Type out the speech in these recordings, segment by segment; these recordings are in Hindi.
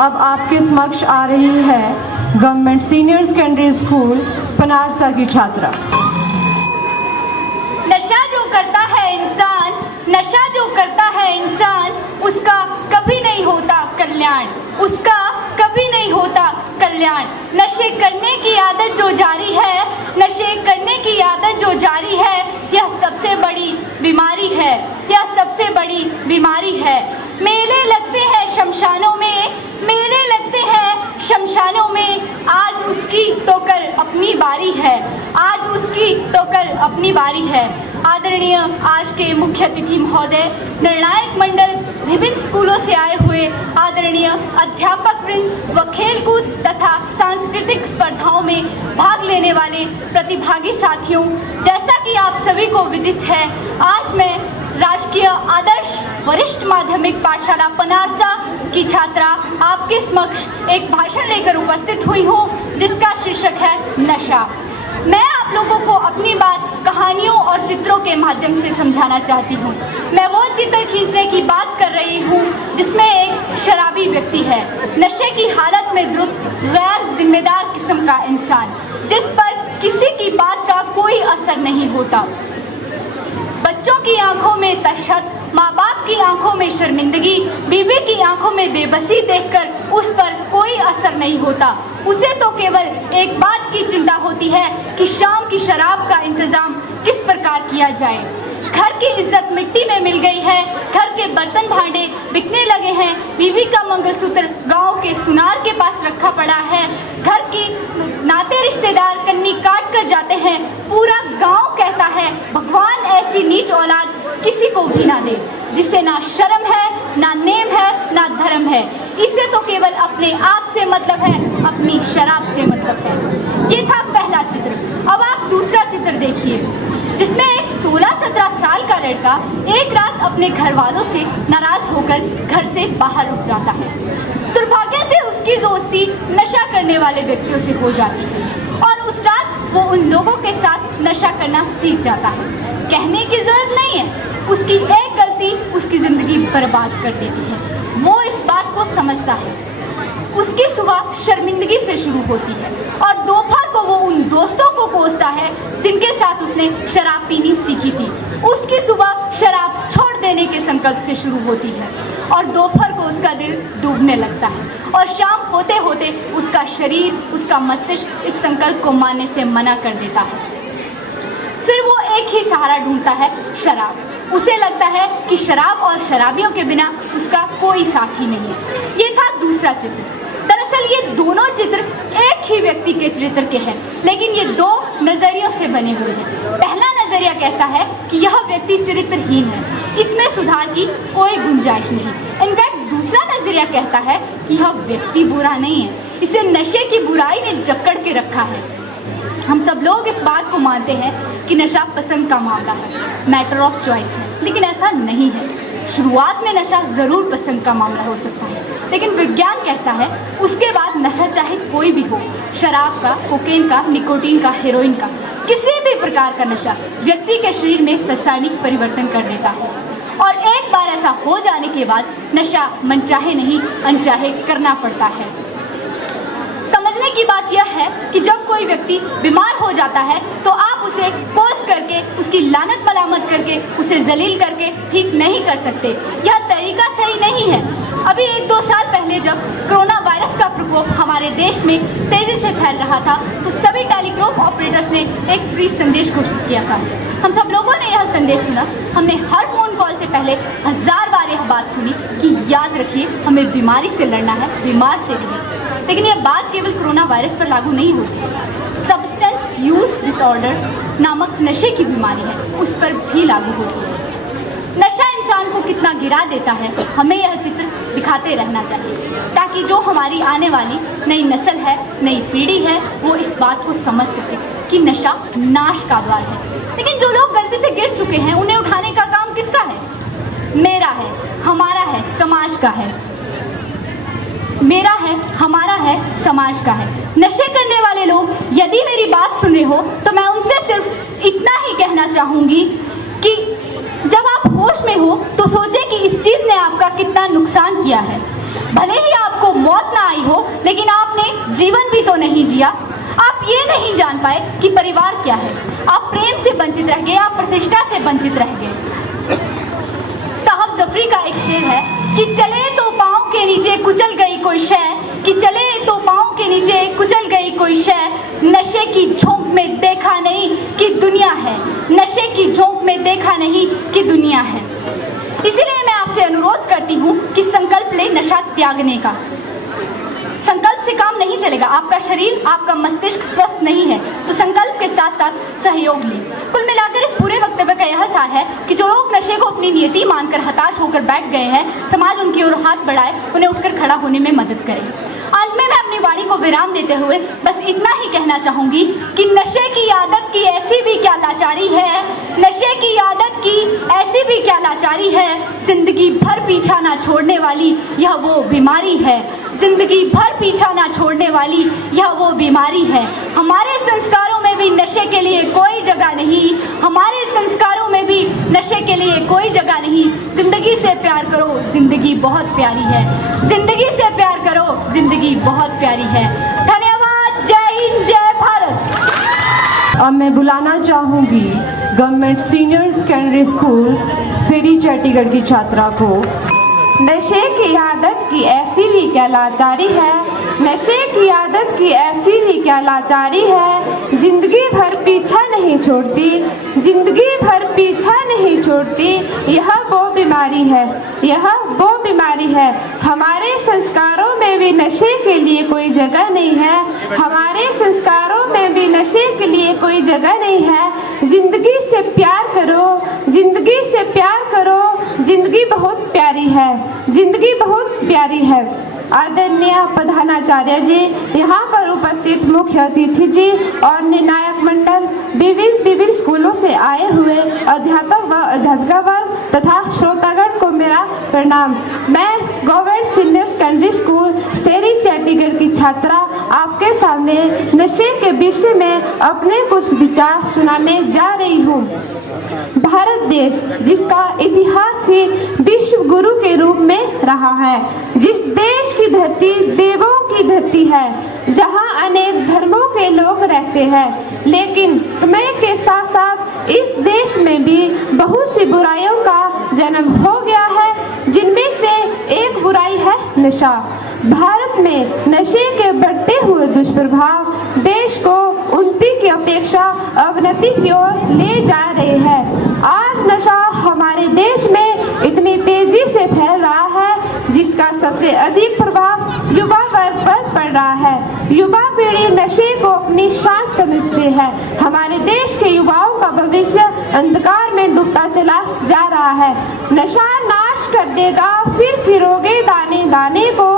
अब आपके समक्ष आ रही है government senior secondary school Panarsa की छात्रा। नशा जो करता है इंसान, नशा जो करता है इंसान, उसका कभी नहीं होता कल्याण, उसका कभी नहीं होता कल्याण। नशे करने की आदत जो जारी है, नशे करने की आदत जो जारी है, यह सबसे बड़ी बीमारी है, यह सबसे बड़ी बीमारी है। मेले लगते हैं शमशानों में, मेले लगते हैं शमशानों में, आज उसकी तो कल अपनी बारी है, आज उसकी तो कल अपनी बारी है। आदरणीय आज के मुख्य अतिथि महोदय, निर्णायक मंडल, विभिन्न स्कूलों से आए हुए आदरणीय अध्यापक वृंद व खेलकूद तथा सांस्कृतिक स्पर्धाओं में भाग लेने वाले प्रतिभागी साथियों, जैसा कि आप सभी को विदित है, आज मैं राजकीय आदर्श वरिष्ठ माध्यमिक पाठशाला पनारसा की छात्रा आपके समक्ष एक भाषण लेकर उपस्थित हुई हूँ, जिसका शीर्षक है नशा। मैं आप लोगों को अपनी बात कहानियों और चित्रों के माध्यम से समझाना चाहती हूँ। मैं वो चित्र खींचने की बात कर रही हूँ जिसमें एक शराबी व्यक्ति है, नशे की हालत में धुत गैर जिम्मेदार किस्म का इंसान, जिस पर किसी की बात का कोई असर नहीं होता। बच्चों की आंखों में तशहद, माँ बाप की आंखों में शर्मिंदगी, बीवी की आंखों में बेबसी देखकर उस पर कोई असर नहीं होता। उसे तो केवल एक बात की चिंता होती है कि शाम की शराब का इंतजाम किस प्रकार किया जाए। घर की इज्जत मिट्टी में मिल गई है, घर के बर्तन भांडे बिकने लगे हैं, बीवी का मंगलसूत्र गांव के सुनार के पास रखा पड़ा है, घर की नाते रिश्तेदार कन्नी काट कर जाते हैं। पूरा गांव कहता है भगवान ऐसी नीच औलाद किसी को भी ना दे, जिसे ना शर्म है, ना नेम है, ना धर्म है। इसे तो केवल अपने आप से मतलब है, अपनी शराब से मतलब है। ये था पहला चित्र। अब आप दूसरा चित्र देखिए, जिसमें एक 16-17 साल का लड़का एक रात अपने घर वालों से नाराज होकर घर से बाहर उठ जाता है। दुर्भाग्य से उसकी दोस्ती नशा करने वाले व्यक्तियों से हो जाती है और उस रात वो उन लोगों के साथ नशा करना सीख जाता है। कहने की जरूरत नहीं है, उसकी एक गलती उसकी जिंदगी बर्बाद कर देती है। वो इस बात को समझता है। उसकी सुबह शर्मिंदगी से शुरू होती है और दोपहर को वो उन दोस्तों को कोसता है जिनके साथ उसने शराब पीनी सीखी थी। उसकी सुबह शराब छोड़ देने के संकल्प से शुरू होती है और दोपहर को उसका दिल डूबने लगता है और शाम होते होते उसका शरीर, उसका मस्तिष्क इस संकल्प को मानने से मना कर देता है। फिर वो एक ही सहारा ढूंढता है, शराब। उसे लगता है कि शराब और शराबियों के बिना उसका कोई साथी नहीं है। ये था दूसरा चित्र। दरअसल ये दोनों चित्र एक ही व्यक्ति के चरित्र के हैं, लेकिन ये दो नजरियों से बने हुए हैं। पहला नजरिया कहता है कि यह व्यक्ति चरित्रहीन है, इसमें सुधार की कोई गुंजाइश नहीं। इनफैक्ट दूसरा नजरिया कहता है कि यह व्यक्ति बुरा नहीं है, इसे नशे की बुराई ने जकड़ के रखा है। हम सब लोग इस बात को मानते हैं कि नशा पसंद का मामला है, मैटर ऑफ चॉइस है, लेकिन ऐसा नहीं है। शुरुआत में नशा जरूर पसंद का मामला हो सकता है, लेकिन विज्ञान कहता है उसके बाद नशा चाहे कोई भी हो, शराब का, कोकेन का, निकोटीन का, हेरोइन का, किसी भी प्रकार का नशा व्यक्ति के शरीर में रासायनिक परिवर्तन कर देता है और एक बार ऐसा हो जाने के बाद नशा मनचाहे नहीं अनचाहे करना पड़ता है। समझने की बात यह है कि जब कोई व्यक्ति बीमार हो जाता है तो आप उसे कोस करके, उसकी लानत मलामत करके, उसे जलील करके ठीक नहीं कर सकते। यह तरीका सही नहीं है। अभी 1-2 साल पहले जब कोरोना वायरस का प्रकोप हमारे देश में तेजी से फैल रहा था तो सभी टेलीकॉम ऑपरेटर्स ने एक फ्री संदेश घोषित किया था। हम सब लोगों ने यह संदेश सुना। हमने हर फोन कॉल से पहले 1000 बार यह बात सुनी कि याद रखिए हमें बीमारी से लड़ना है, बीमार से नहीं। लेकिन यह बात केवल कोरोना वायरस पर लागू नहीं होती। सब्सटेंस यूज डिसऑर्डर नामक नशे की बीमारी है, उस पर भी लागू होती है। नशा इंसान को कितना गिरा देता है, हमें यह चित्र दिखाते रहना चाहिए ताकि जो हमारी आने वाली नई नस्ल है, नई पीढ़ी है, वो इस बात को समझ सके कि नशा नाश का द्वार है। लेकिन जो लोग गलती से गिर चुके हैं उन्हें उठाने का काम किसका है? मेरा है, हमारा है, समाज का है। मेरा है, हमारा है, समाज का है। नशे करने वाले लोग यदि मेरी बात सुन रहे हो तो मैं उनसे सिर्फ इतना ही कहना चाहूंगी कि जब आप होश में हो तो सोचें कि इस चीज ने आपका कितना नुकसान किया है। भले ही आपको मौत ना हो, लेकिन आपने जीवन भी तो नहीं जिया। आप ये नहीं जान पाए कि परिवार क्या है। आप प्रेम से वंचित रह गए, आप प्रतिष्ठा से वंचित रह गए। साहब जफरी का एक शेर है कि चले तो पाँव के नीचे कुचल गई कोई शय, कि चले तो पाँव के नीचे कुचल गई कोई शय, नशे की झोंक में देखा नहीं कि दुनिया है, नशे की झोंक में देखा नहीं कि दुनिया है। इसीलिए मैं आपसे अनुरोध करती हूँ कि संकल्प ले नशा त्यागने का। संकल्प से काम नहीं चलेगा, आपका शरीर, आपका मस्तिष्क स्वस्थ नहीं है, तो संकल्प के साथ साथ सहयोग लें। कुल मिलाकर इस पूरे वक्तव्य का यह सार है कि जो लोग नशे को अपनी नियति मानकर हताश होकर बैठ गए हैं, समाज उनकी ओर हाथ बढ़ाए, उन्हें उठकर खड़ा होने में मदद करे। अंत में मैं अपनी वाणी को विराम देते हुए बस इतना ही कहना चाहूंगी कि नशे की आदत की ऐसी भी क्या लाचारी है, नशे की आदत की ऐसी भी क्या लाचारी है, जिंदगी भर पीछा ना छोड़ने वाली यह वो बीमारी है, जिंदगी भर पीछा ना छोड़ने वाली यह वो बीमारी है। हमारे संस्कारों में भी नशे के लिए कोई जगह नहीं, हमारे संस्कारों में भी नशे के लिए कोई जगह नहीं। जिंदगी से प्यार करो, जिंदगी बहुत प्यारी है, जिंदगी से प्यार करो, जिंदगी बहुत प्यारी है। धन्यवाद। जय हिंद, जय भारत। अब मैं बुलाना चाहूंगी गवर्नमेंट सीनियर सेकेंडरी स्कूल सिरी चंडीगढ़ की छात्रा को। नशे की आदत की ऐसी भी क्या लाचारी है, नशे की आदत की ऐसी भी क्या लाचारी है, जिंदगी भर पीछा नहीं छोड़ती, जिंदगी भर पीछा नहीं छोड़ती, यह वो बीमारी है, यह वो बीमारी है। हमारे संस्कारों में भी नशे के लिए कोई जगह नहीं है, हमारे संस्कारों में भी नशे के लिए कोई जगह नहीं है। जिंदगी से प्यार करो, जिंदगी से प्यार करो, जिंदगी बहुत प्यारी है, जिंदगी बहुत प्यारी है। आदरणीय प्रधानाचार्य जी, यहाँ पर उपस्थित मुख्य अतिथि जी और निर्णायक मंडल, विभिन्न स्कूलों से आए हुए अध्यापक व अध्यापिका वर्ग तथा श्रोतागण को मेरा प्रणाम। मैं गवर्नमेंट सीनियर सेकेंडरी स्कूल सेरी चंडीगढ़ की छात्रा आपके सामने नशे के विषय में अपने कुछ विचार सुनाने जा रही हूँ। भारत देश, जिसका इतिहास ही विश्व गुरु के रूप में रहा है, जिस देश की धरती देवों की धरती है, जहां अनेक धर्मों के लोग रहते हैं, लेकिन समय के साथ साथ इस देश में भी बहुत सी बुराइयों का जन्म हो गया है, जिनमें से एक बुराई है नशा। भारत में नशे के बढ़ते हुए दुष्प्रभाव देश को उन्नति की अपेक्षा अवनति की ओर ले जा रहे हैं। आज नशा हमारे देश में इतनी तेजी से फैल रहा है, जिसका सबसे अधिक प्रभाव युवा वर्ग पर पड़ रहा है। युवा पीढ़ी नशे को अपनी शान समझती है। हमारे देश के युवाओं का भविष्य अंधकार में डूबता चला जा रहा है। नशा नाश कर देगा, फिर फिरोगे दाने दाने को,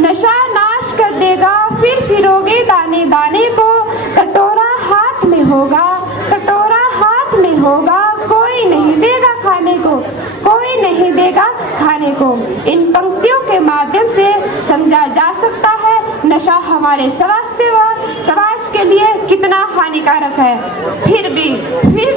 नशा नाश कर देगा, फिर फिरोगे दाने दाने को। कटोरा हाथ में होगा, कटोरा हाथ में होगा, कोई नहीं देगा खाने को, कोई नहीं देगा खाने को। इन पंक्तियों के माध्यम से समझा जा सकता है नशा हमारे स्वास्थ्य व समाज के लिए कितना हानिकारक है। फिर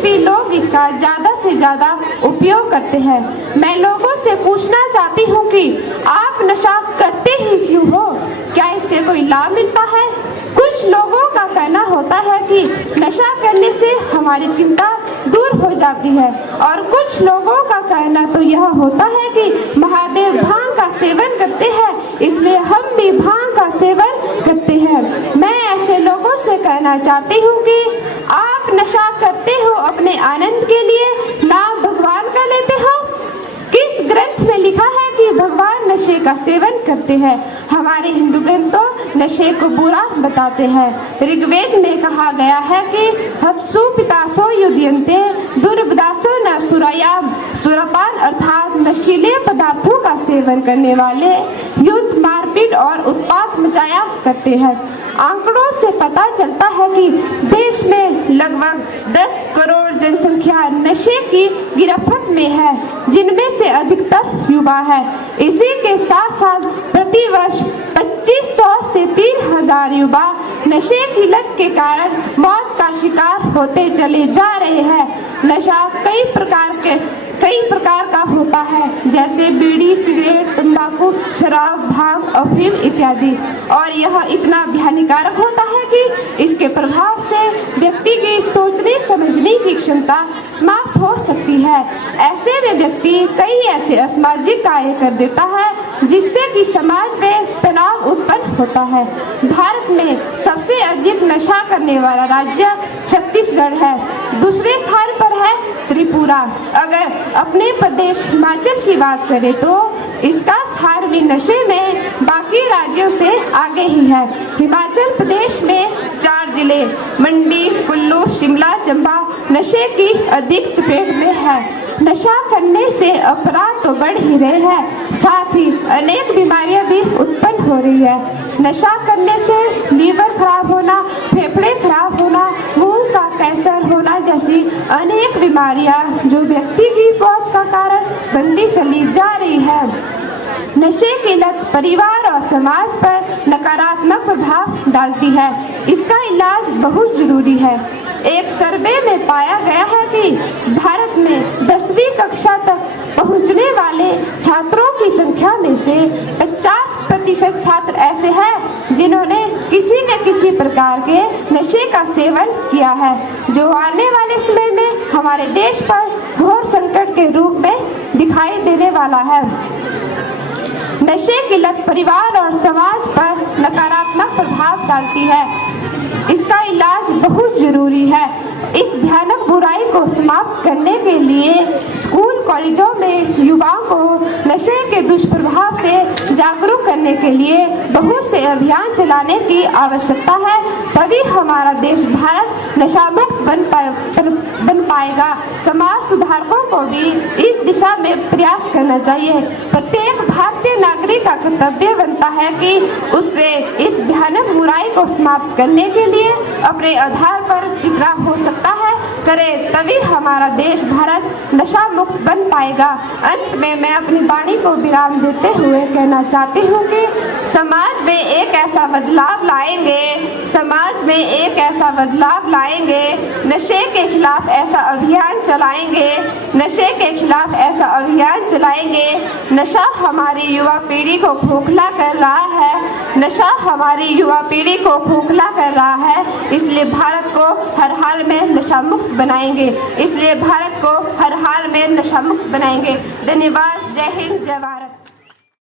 भी लोग इसका ज्यादा से ज्यादा उपयोग करते हैं। मैं लोगों से पूछना चाहती हूँ कि आप नशा करते ही क्यों हो? क्या इससे कोई लाभ मिलता है? कुछ लोगों का कहना होता है कि नशा करने से हमारी चिंता दूर हो जाती है, और कुछ लोगों का कहना तो यह होता है कि महादेव भांग का सेवन करते हैं, इसलिए हम भी भांग का सेवन करते हैं। मैं ऐसे लोगों से कहना चाहती हूँ कि आप नशा करते हो अपने आनंद के लिए, नाम भगवान का लेते हो। किस ग्रंथ में लिखा है कि भगवान नशे का सेवन करते हैं? हमारे हिंदू ग्रंथों नशे को बुरा बताते हैं। ऋग्वेद में कहा गया है कि हत्सु पितासो युध्यन्ते दुर्बदासो न सुरायाम। सुरापान अर्थात नशीले पदार्थों का सेवन करने वाले युद्ध, मारपीट और उत्पात मचाया करते हैं। आंकड़ों से पता चलता है कि देश में लगभग 10 करोड़ जनसंख्या नशे की गिरफ्त में है, जिनमें से अधिकतर युवा है। इसी के साथ साथ प्रतिवर्ष 2500 से 3000 युवा नशे की लत के कारण मौत का शिकार होते चले जा रहे हैं। नशा कई प्रकार के कई प्रकार का होता है, जैसे बीड़ी, सिगरेट, तंबाकू, शराब, भांग, अफीम इत्यादि। और यह इतना हानिकारक होता है कि इसके प्रभाव से व्यक्ति की सोचने समझने की क्षमता समाप्त हो सकती है। ऐसे में व्यक्ति कई ऐसे असामाजिक कार्य कर देता है जिससे कि समाज में तनाव उत्पन्न होता है। भारत में सबसे अधिक नशा करने वाला राज्य छत्तीसगढ़ है। दूसरे स्थान पर है त्रिपुरा। अगर अपने प्रदेश हिमाचल की बात करें तो इसका स्थान भी नशे में बाकी राज्यों से आगे ही है। हिमाचल प्रदेश में 4 जिले मंडी, कुल्लू, शिमला, चंबा नशे की अधिक चपेट में है। नशा करने से अपराध तो बढ़ ही रहे हैं, साथ ही अनेक बीमारियां भी उत्पन्न हो रही है। नशा करने से लीवर खराब होना, फेफड़े खराब होना, मुंह का कैंसर होना जैसी अनेक बीमारियां जो व्यक्ति की मौत का कारण बनती चली जा रही है। नशे की लत परिवार और समाज पर नकारात्मक प्रभाव डालती है। इसका इलाज बहुत जरूरी है। एक सर्वे में पाया गया है कि भारत में 10वीं कक्षा तक पहुंचने वाले छात्रों की संख्या में से 50% छात्र ऐसे हैं जिन्होंने किसी न किसी प्रकार के नशे का सेवन किया है, जो आने वाले समय में हमारे देश पर घोर संकट के रूप में दिखाई देने वाला है। नशे की लत परिवार और समाज पर नकारात्मक प्रभाव डालती है। इसका इलाज बहुत जरूरी है। इस भयानक बुराई को समाप्त करने के लिए स्कूल कॉलेजों में युवाओं को नशे के दुष्प्रभाव से जागरूक करने के लिए बहुत से अभियान चलाने की आवश्यकता है। तभी हमारा देश भारत नशा मुक्त बन पाएगा। समाज सुधारकों को भी इस दिशा में प्रयास करना चाहिए। प्रत्येक भारतीय नागरिक का कर्तव्य बनता है कि उससे इस भयानक बुराई को समाप्त करने के लिए अपने आधार पर जितना हो सकता है करे, तभी हमारा देश भारत नशा मुक्त बन पाएगा। अंत में मैं अपनी वाणी को विराम देते हुए कहना चाहती हूँ कि समाज में एक ऐसा बदलाव लाएंगे, समाज में एक ऐसा बदलाव लाएंगे, नशे के खिलाफ ऐसा अभियान चलाएंगे, नशे के खिलाफ ऐसा अभियान चलाएंगे। नशा हमारी युवा पीढ़ी को खोखला कर रहा है, नशा हमारी युवा पीढ़ी को खोखला कर रहा है। इसलिए भारत को हर हाल में नशा मुक्त बनाएंगे, इसलिए भारत को हर हाल में नशा मुक्त बनाएंगे। धन्यवाद। जय हिंद, जय भारत।